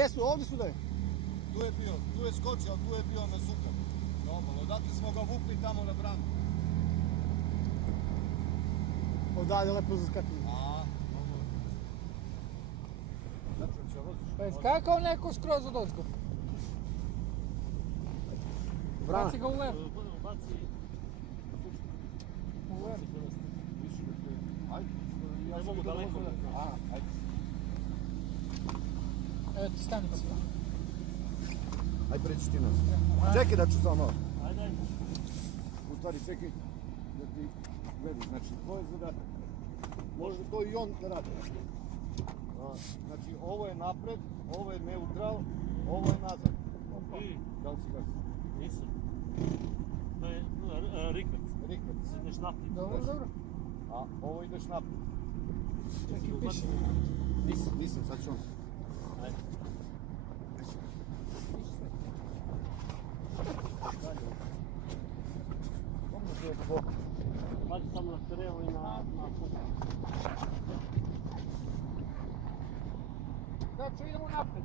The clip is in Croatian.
Gdje su? Ovdje su da je? Tu je skočio, tu je bio na sukav. Normalno, odatle smo ga vukli tamo na branu. Ovdje lepo zaskakuje. Pa je skakao neko skroz od ozgo. Baci ga u levo. U levo. Ne mogu daleko. Evo ti stanica. Ajde preći ti nas. Čekaj da ću samo malo. Ajde. U stvari čekaj da ti gledam. Znači, to je zadatak. Može to i on da radi. Znači, ovo je napred, ovo je neutral, ovo je nazad. Da li si gasi? Nisam. To je rikverc. Rikverc. Ideš naprijed. Dobro, dobro. A ovo ideš naprijed. Čekaj, piši. Nisam, sad ću on. Ajde. Pazi samo na krevo i na puta. Znači idemo napred.